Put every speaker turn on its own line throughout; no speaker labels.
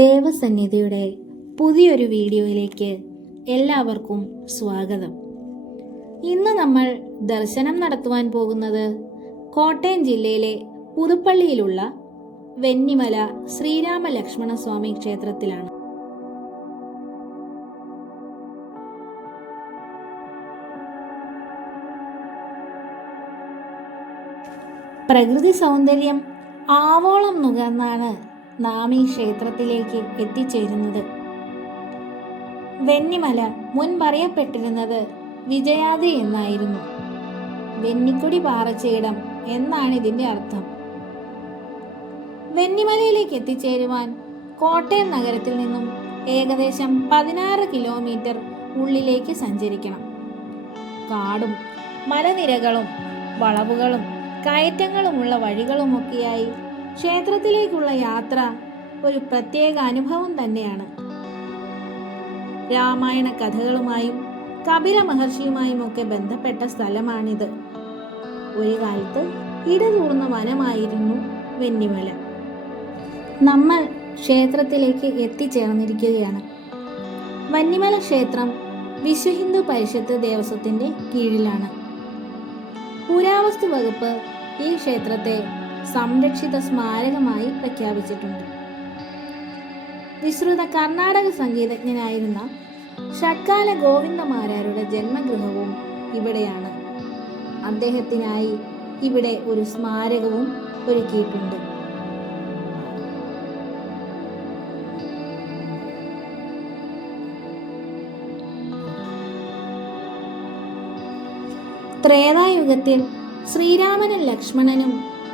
ദേവസന്നിധിയുടെ പുതിയൊരു വീഡിയോയിലേക്ക് എല്ലാവർക്കും സ്വാഗതം ഇന്ന് നമ്മൾ ദർശനം നടത്തുവാൻ പോകുന്നത് കോട്ടയം ജില്ലയിലെ പുതുപ്പള്ളിയിലുള്ള വെന്നിമല ശ്രീരാമ ലക്ഷ്മണ സ്വാമി ക്ഷേത്രത്തിലാണ് പ്രകൃതി സൗന്ദര്യം ആവോളം നുകർന്നാണ് നാം ഈ ക്ഷേത്രത്തിലേക്ക് എത്തിച്ചേരുന്നത് വെന്നിമല മുൻപറിയപ്പെട്ടിരുന്നത് വിജയാദ്രി എന്നായിരുന്നു വെന്നിക്കുടി പാറച്ചയിടം എന്നാണ് ഇതിന്റെ അർത്ഥം വെന്നിമലയിലേക്ക് എത്തിച്ചേരുവാൻ കോട്ടയം നഗരത്തിൽ നിന്നും ഏകദേശം പതിനാറ് കിലോമീറ്റർ ഉള്ളിലേക്ക് സഞ്ചരിക്കണം കാടും മലനിരകളും വളവുകളും കയറ്റങ്ങളുമുള്ള വഴികളുമൊക്കെയായി ക്ഷേത്രത്തിലേക്കുള്ള യാത്ര ഒരു പ്രത്യേക അനുഭവം തന്നെയാണ് രാമായണ കഥകളുമായും കപില മഹർഷിയുമായും ഒക്കെ ബന്ധപ്പെട്ട സ്ഥലമാണിത് ഒരു കാലത്ത് ഇടതൂർന്ന വനമായിരുന്നു വെന്നിമല നമ്മൾ ക്ഷേത്രത്തിലേക്ക് എത്തിച്ചേർന്നിരിക്കുകയാണ് വന്നിമല ക്ഷേത്രം വിശ്വഹിന്ദു പരിഷത്ത് ദേവസ്വത്തിന്റെ കീഴിലാണ് പുരാവസ്തു വകുപ്പ് ഈ ക്ഷേത്രത്തെ സംരക്ഷിത സ്മാരകമായി പ്രഖ്യാപിച്ചിട്ടുണ്ട് വിശ്രുത കർണാടക സംഗീതജ്ഞനായിരുന്ന ഷക്കാല ഗോവിന്ദമാരാരുടെ ജന്മഗൃഹവും ഇവിടെയാണ് അദ്ദേഹത്തിനായി ഇവിടെ ഒരു സ്മാരകവും ഒരുക്കിയിട്ടുണ്ട് ത്രേതായുഗത്തിൽ ശ്രീരാമനും ലക്ഷ്മണനും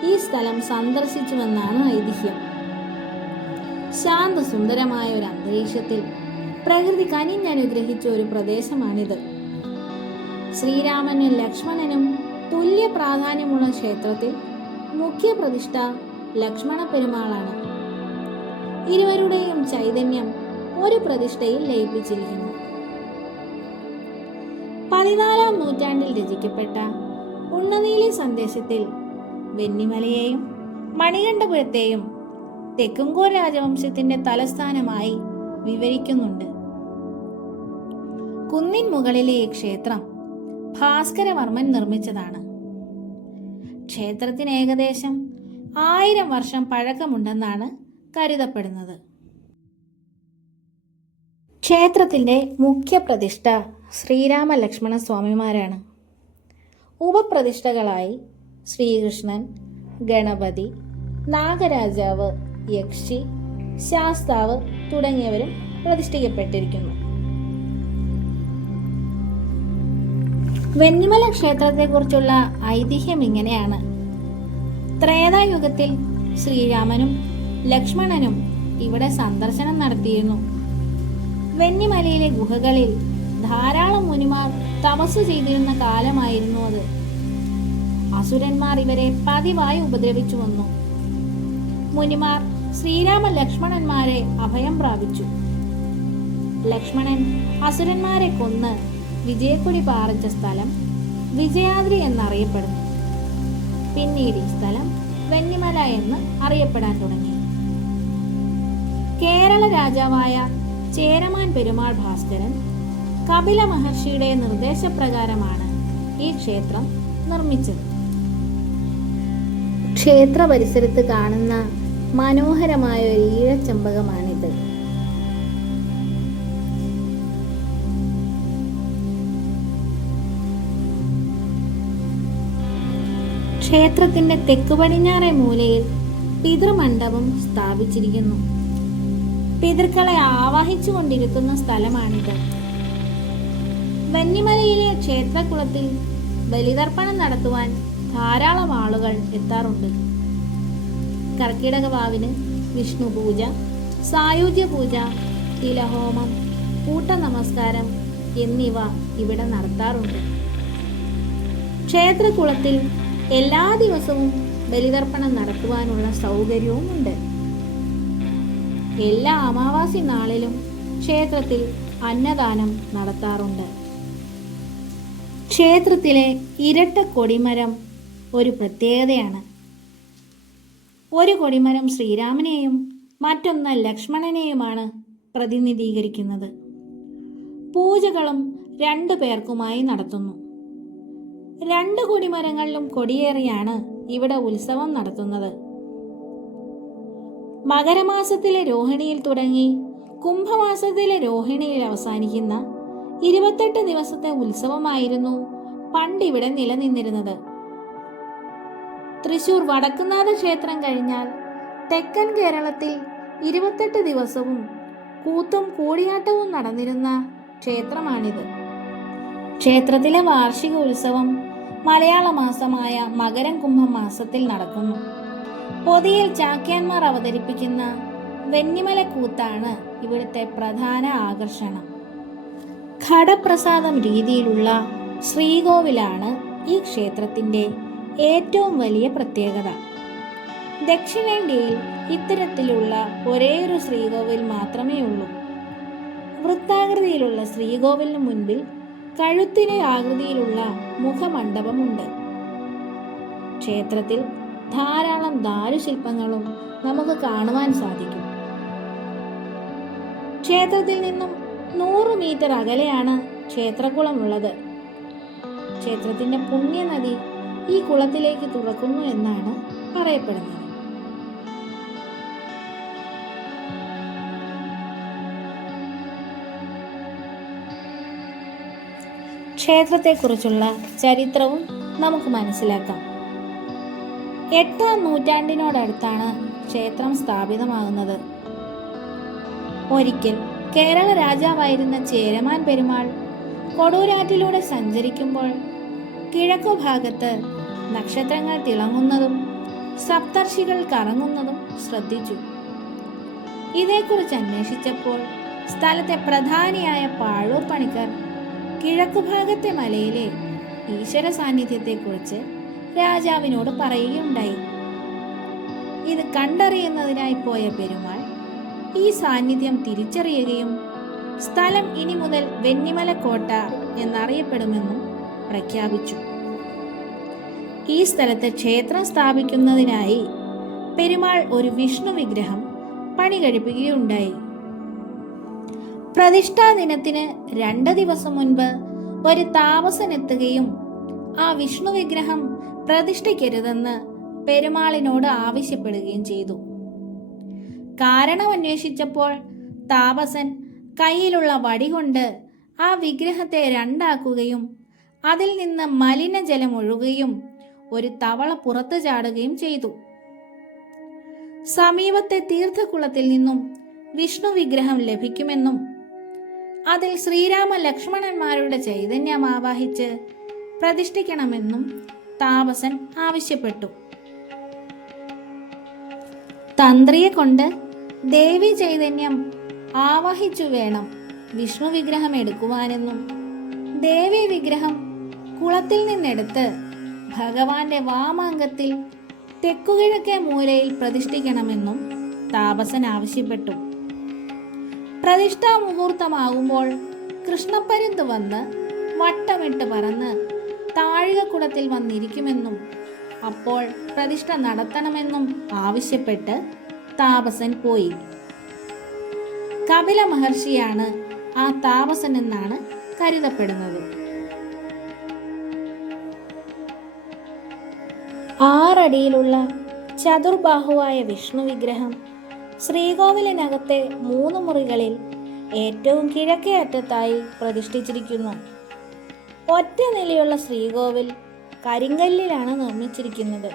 ഈ സ്ഥലം സന്ദർശിച്ചുവെന്നാണ് ഐതിഹ്യം ശാന്തസുന്ദരമായ ഒരു അന്തരീക്ഷത്തിൽ പ്രകൃതി കനിഞ്ഞനുഗ്രഹിച്ച ഒരു പ്രദേശമാണിത് ശ്രീരാമനും ലക്ഷ്മണനും തുല്യ പ്രാധാന്യമുള്ള ക്ഷേത്രത്തിൽ മുഖ്യ പ്രതിഷ്ഠ ലക്ഷ്മണ പെരുമാളാണ് ഇരുവരുടെയും ചൈതന്യം ഒരു പ്രതിഷ്ഠയിൽ ലയിപ്പിച്ചിരിക്കുന്നു പതിനാലാം നൂറ്റാണ്ടിൽ രചിക്കപ്പെട്ട ഉണ്ണനീലി സന്ദേശത്തിൽ വെന്നിമലയെയും മണികണ്ഠപുരത്തെയും തെക്കുംകോർ രാജവംശത്തിന്റെ തലസ്ഥാനമായി വിവരിക്കുന്നുണ്ട് കുന്നിൻ മുകളിലെ ഈ ക്ഷേത്രം ഭാസ്കരവർമ്മൻ നിർമ്മിച്ചതാണ് ക്ഷേത്രത്തിന് ഏകദേശം ആയിരം വർഷം പഴക്കമുണ്ടെന്നാണ് കരുതപ്പെടുന്നത് ക്ഷേത്രത്തിൻ്റെ മുഖ്യ പ്രതിഷ്ഠ ശ്രീരാമലക്ഷ്മണ സ്വാമിമാരാണ് ഉപപ്രതിഷ്ഠകളായി ശ്രീകൃഷ്ണൻ ഗണപതി നാഗരാജാവ് യക്ഷി ശാസ്താവ് തുടങ്ങിയവരും പ്രതിഷ്ഠിക്കപ്പെട്ടിരിക്കുന്നു വെന്നിമല ക്ഷേത്രത്തെക്കുറിച്ചുള്ള ഐതിഹ്യം ഇങ്ങനെയാണ് ത്രേതായുഗത്തിൽ ശ്രീരാമനും ലക്ഷ്മണനും ഇവിടെ സന്ദർശനം നടത്തിയിരുന്നു വെന്നിമലയിലെ ഗുഹകളിൽ ധാരാളം മുനിമാർ തപസ് ചെയ്തിരുന്ന കാലമായിരുന്നു അത് അസുരന്മാർ ഇവരെ പതിവായി ഉപദ്രവിച്ചു വന്നു മുനിമാർ ശ്രീരാമ ലക്ഷ്മണന്മാരെ അഭയം പ്രാപിച്ചു ലക്ഷ്മണൻ അസുരന്മാരെ കൊന്ന് വിജയക്കുടി പാറിച്ച സ്ഥലം വിജയാദ്രി എന്നറിയപ്പെടുന്നു പിന്നീട് ഈ സ്ഥലം വെന്നിമല എന്ന് അറിയപ്പെടാൻ തുടങ്ങി കേരള രാജാവായ ചേരമാൻ പെരുമാൾ ഭാസ്കരൻ കപില മഹർഷിയുടെ നിർദ്ദേശപ്രകാരമാണ് ഈ ക്ഷേത്രം നിർമ്മിച്ചത് ക്ഷേത്ര പരിസരത്ത് കാണുന്ന മനോഹരമായ ഒരു ഈഴച്ചമ്പകമാണിത് ക്ഷേത്രത്തിന്റെ തെക്ക് പടിഞ്ഞാറെ മൂലയിൽ പിതൃമണ്ഡപം സ്ഥാപിച്ചിരിക്കുന്നു പിതൃക്കളെ ആവാഹിച്ചു കൊണ്ടിരിക്കുന്ന സ്ഥലമാണിത് വന്യമലയിലെ ക്ഷേത്രകുളത്തിൽ ബലിതർപ്പണം നടത്തുവാൻ ധാരാളം ആളുകൾ എത്താറുണ്ട് കർക്കിടക വാവിന് വിഷ്ണു പൂജ സായുധ്യ പൂജ തിലഹോമം കൂട്ട നമസ്കാരം എന്നിവ ഇവിടെ നടത്താറുണ്ട് ക്ഷേത്രകുളത്തിൽ എല്ലാ ദിവസവും ബലിതർപ്പണം നടത്തുവാനുള്ള സൗകര്യവും ഉണ്ട് എല്ലാ അമാവാസി നാളിലും ക്ഷേത്രത്തിൽ അന്നദാനം നടത്താറുണ്ട് ക്ഷേത്രത്തിലെ ഇരട്ട കൊടിമരം ഒരു പ്രത്യേകതയാണ് ഒരു കൊടിമരം ശ്രീരാമനെയും മറ്റൊന്ന് ലക്ഷ്മണനെയുമാണ് പ്രതിനിധീകരിക്കുന്നത് പൂജകളും രണ്ടു പേർക്കുമായി നടത്തുന്നു രണ്ട് കൊടിമരങ്ങളിലും കൊടിയേറിയാണ് ഇവിടെ ഉത്സവം നടത്തുന്നത് മകരമാസത്തിലെ രോഹിണിയിൽ തുടങ്ങി കുംഭമാസത്തിലെ രോഹിണിയിൽ അവസാനിക്കുന്ന ഇരുപത്തെട്ട് ദിവസത്തെ ഉത്സവമായിരുന്നു പണ്ടിവിടെ നിലനിന്നിരുന്നത് തൃശൂർ വടക്കുന്നാഥ ക്ഷേത്രം കഴിഞ്ഞാൽ തെക്കൻ കേരളത്തിൽ ഇരുപത്തെട്ട് ദിവസവും കൂത്തും കൂടിയാട്ടവും നടന്നിരുന്ന ക്ഷേത്രമാണിത് ക്ഷേത്രത്തിലെ വാർഷിക ഉത്സവം മലയാള മാസമായ മകരം കുംഭം മാസത്തിൽ നടക്കുന്നു പൊതിയിൽ ചാക്യാന്മാർ അവതരിപ്പിക്കുന്ന വെന്നിമല കൂത്താണ് ഇവിടുത്തെ പ്രധാന ആകർഷണം ഘടപ്രസാദം രീതിയിലുള്ള ശ്രീകോവിലാണ് ഈ ക്ഷേത്രത്തിൻ്റെ ഏറ്റവും വലിയ പ്രത്യേകത ദക്ഷിണേന്ത്യയിൽ ഇത്തരത്തിലുള്ള ഒരേയൊരു ശ്രീകോവിൽ മാത്രമേ ഉള്ളൂ വൃത്താകൃതിയിലുള്ള ശ്രീകോവിലിന് മുൻപിൽ കഴുത്തിന് ആകൃതിയിലുള്ള മുഖമണ്ഡപമുണ്ട് ക്ഷേത്രത്തിൽ ധാരാളം ദാരുശില്പങ്ങളും നമുക്ക് കാണുവാൻ സാധിക്കും ക്ഷേത്രത്തിൽ നിന്നും നൂറ് മീറ്റർ അകലെയാണ് ഉള്ളത് ക്ഷേത്രത്തിൻ്റെ പുണ്യനദി ഈ കുളത്തിലേക്ക് തുറക്കുന്നു എന്നാണ് പറയപ്പെടുന്നത് ക്ഷേത്രത്തെക്കുറിച്ചുള്ള ചരിത്രവും നമുക്ക് മനസ്സിലാക്കാം എട്ടാം നൂറ്റാണ്ടിനോടടുത്താണ് ക്ഷേത്രം സ്ഥാപിതമാകുന്നത് ഒരിക്കൽ കേരള രാജാവായിരുന്ന ചേരമാൻ പെരുമാൾ കൊടൂരാറ്റിലൂടെ സഞ്ചരിക്കുമ്പോൾ ഭാഗത്ത് നക്ഷത്രങ്ങൾ തിളങ്ങുന്നതും സപ്തർഷികൾ കറങ്ങുന്നതും ശ്രദ്ധിച്ചു ഇതേക്കുറിച്ച് അന്വേഷിച്ചപ്പോൾ സ്ഥലത്തെ പ്രധാനിയായ പാഴൂർ പണിക്കർ കിഴക്കുഭാഗത്തെ മലയിലെ ഈശ്വര സാന്നിധ്യത്തെക്കുറിച്ച് രാജാവിനോട് പറയുകയുണ്ടായി ഇത് കണ്ടറിയുന്നതിനായി പോയ പെരുമാൾ ഈ സാന്നിധ്യം തിരിച്ചറിയുകയും സ്ഥലം ഇനി മുതൽ വെന്നിമല കോട്ട എന്നറിയപ്പെടുമെന്നും പ്രഖ്യാപിച്ചു ഈ സ്ഥലത്ത് ക്ഷേത്രം സ്ഥാപിക്കുന്നതിനായി പെരുമാൾ ഒരു വിഷ്ണു വിഗ്രഹം പണി കഴിപ്പിക്കുകയുണ്ടായി പ്രതിഷ്ഠാ ദിനത്തിന് രണ്ട് ദിവസം മുൻപ് ഒരു താമസനെത്തുകയും ആ വിഷ്ണു വിഗ്രഹം പ്രതിഷ്ഠിക്കരുതെന്ന് പെരുമാളിനോട് ആവശ്യപ്പെടുകയും ചെയ്തു കാരണം അന്വേഷിച്ചപ്പോൾ താപസൻ കയ്യിലുള്ള വടി കൊണ്ട് ആ വിഗ്രഹത്തെ രണ്ടാക്കുകയും അതിൽ നിന്ന് മലിനജലം ഒഴുകുകയും ഒരു തവള പുറത്തു ചാടുകയും ചെയ്തു സമീപത്തെ തീർത്ഥകുളത്തിൽ നിന്നും വിഷ്ണു വിഗ്രഹം ലഭിക്കുമെന്നും അതിൽ ശ്രീരാമ ലക്ഷ്മണന്മാരുടെ ചൈതന്യം ആവാഹിച്ച് പ്രതിഷ്ഠിക്കണമെന്നും താപസൻ ആവശ്യപ്പെട്ടു തന്ത്രിയെ കൊണ്ട് ദേവി ചൈതന്യം ആവാഹിച്ചു വേണം വിഷ്ണു വിഗ്രഹം എടുക്കുവാനെന്നും ദേവി വിഗ്രഹം കുളത്തിൽ നിന്നെടുത്ത് ഭഗവാന്റെ വാമാങ്കത്തിൽ തെക്കുകിഴക്കേ മൂലയിൽ പ്രതിഷ്ഠിക്കണമെന്നും താപസൻ ആവശ്യപ്പെട്ടു പ്രതിഷ്ഠാ മുഹൂർത്തമാകുമ്പോൾ കൃഷ്ണപ്പരിന്ത് വന്ന് വട്ടമിട്ട് പറന്ന് താഴികക്കുടത്തിൽ വന്നിരിക്കുമെന്നും അപ്പോൾ പ്രതിഷ്ഠ നടത്തണമെന്നും ആവശ്യപ്പെട്ട് താപസൻ പോയി കപില മഹർഷിയാണ് ആ താപസൻ എന്നാണ് കരുതപ്പെടുന്നത് ആറടിയിലുള്ള ചതുർബാഹുവായ വിഷ്ണു വിഗ്രഹം ശ്രീകോവിലിനകത്തെ മൂന്ന് മുറികളിൽ ഏറ്റവും കിഴക്കേ അറ്റത്തായി പ്രതിഷ്ഠിച്ചിരിക്കുന്നു ഒറ്റ നിലയുള്ള ശ്രീകോവിൽ കരിങ്കല്ലിലാണ് നിർമ്മിച്ചിരിക്കുന്നത്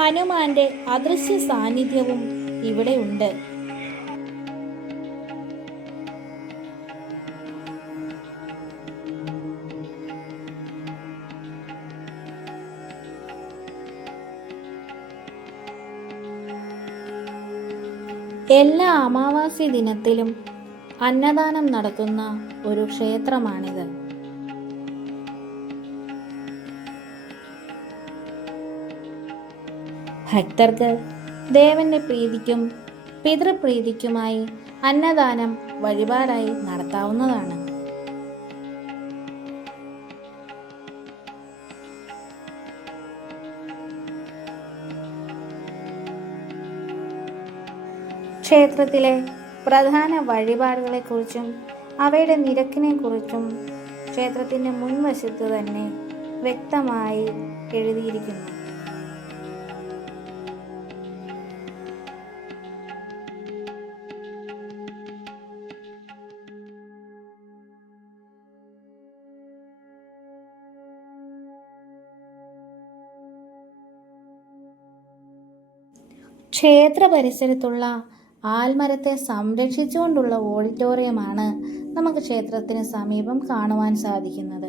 ഹനുമാന്റെ അദൃശ്യ സാന്നിധ്യവും ഇവിടെയുണ്ട് എല്ലാ അമാവാസി ദിനത്തിലും അന്നദാനം നടത്തുന്ന ഒരു ക്ഷേത്രമാണിത് ഭക്തർക്ക് ദേവന്റെ പ്രീതിക്കും പിതൃപ്രീതിക്കുമായി അന്നദാനം വഴിപാടായി നടത്താവുന്നതാണ് ക്ഷേത്രത്തിലെ പ്രധാന വഴിപാടുകളെക്കുറിച്ചും അവയുടെ നിരക്കിനെക്കുറിച്ചും ക്ഷേത്രത്തിൻ്റെ മുൻവശത്ത് തന്നെ വ്യക്തമായി എഴുതിയിരിക്കുന്നു ക്ഷേത്ര പരിസരത്തുള്ള ആൽമരത്തെ സംരക്ഷിച്ചുകൊണ്ടുള്ള ഓഡിറ്റോറിയമാണ് നമുക്ക് ക്ഷേത്രത്തിന് സമീപം കാണുവാൻ സാധിക്കുന്നത്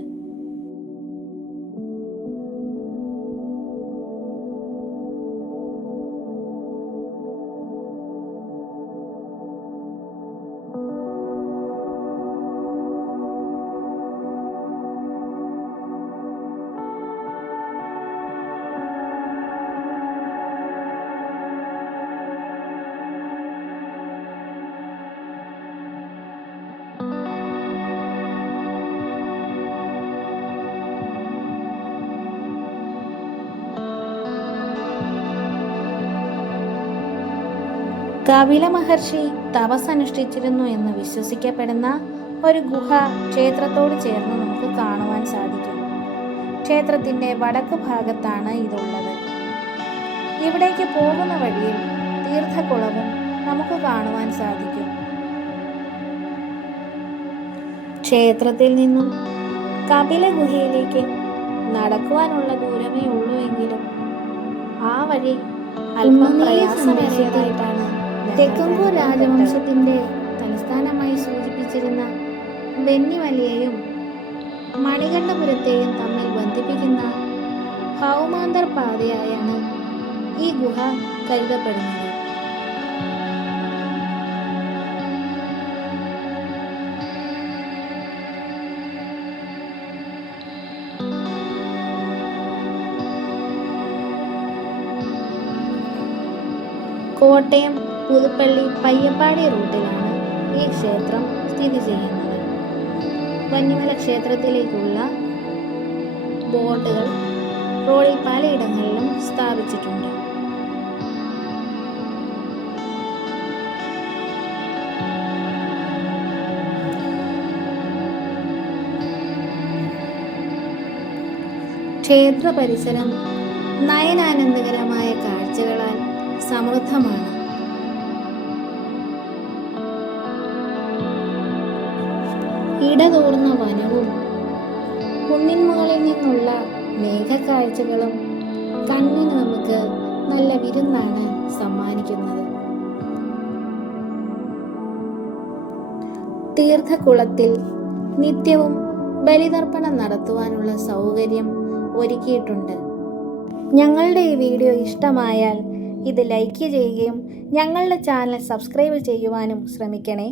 കപില മഹർഷി തപസ്സനുഷ്ഠിച്ചിരുന്നു എന്ന് വിശ്വസിക്കപ്പെടുന്ന ഒരു ഗുഹ ക്ഷേത്രത്തോട് ചേർന്ന് നമുക്ക് കാണുവാൻ സാധിക്കും ക്ഷേത്രത്തിന്റെ വടക്ക് ഭാഗത്താണ് ഇതുള്ളത് ഇവിടേക്ക് പോകുന്ന വഴിയിൽ തീർത്ഥക്കുളവും നമുക്ക് കാണുവാൻ സാധിക്കും ക്ഷേത്രത്തിൽ നിന്നും കപില ഗുഹയിലേക്ക് നടക്കുവാനുള്ള ദൂരമേ ഉള്ളൂ എങ്കിലും ആ വഴി
അല്പം പ്രയാസമേറിയതായിട്ടാണ്
തെക്കമ്പൂർ രാജവംശത്തിന്റെ തലസ്ഥാനമായി സൂചിപ്പിച്ചിരുന്ന വെന്നിമലയെയും മണികണ്ഠപുരത്തെയും തമ്മിൽ ബന്ധിപ്പിക്കുന്ന ഹൗമാന്തർ പാതയായാണ് ഈ ഗുഹ കരുതപ്പെടുന്നത് കോട്ടയം പുതുപ്പള്ളി പയ്യപ്പാടി റൂട്ടിലാണ് ഈ ക്ഷേത്രം സ്ഥിതി ചെയ്യുന്നത് വന്യമല ക്ഷേത്രത്തിലേക്കുള്ള ബോർഡുകൾ റോഡിൽ പലയിടങ്ങളിലും സ്ഥാപിച്ചിട്ടുണ്ട് ക്ഷേത്ര പരിസരം നയനാനന്ദകരമായ കാഴ്ചകളാൽ സമൃദ്ധമാണ് ഇടതോർന്ന വനവും കുന്നിൻ മുകളിൽ നിന്നുള്ള മേഘക്കാഴ്ചകളും കണ്ണിന് നമുക്ക് നല്ല വിരുന്നാണ് സമ്മാനിക്കുന്നത് തീർത്ഥകുളത്തിൽ നിത്യവും ബലിതർപ്പണം നടത്തുവാനുള്ള സൗകര്യം ഒരുക്കിയിട്ടുണ്ട് ഞങ്ങളുടെ ഈ വീഡിയോ ഇഷ്ടമായാൽ ഇത് ലൈക്ക് ചെയ്യുകയും ഞങ്ങളുടെ ചാനൽ സബ്സ്ക്രൈബ് ചെയ്യുവാനും ശ്രമിക്കണേ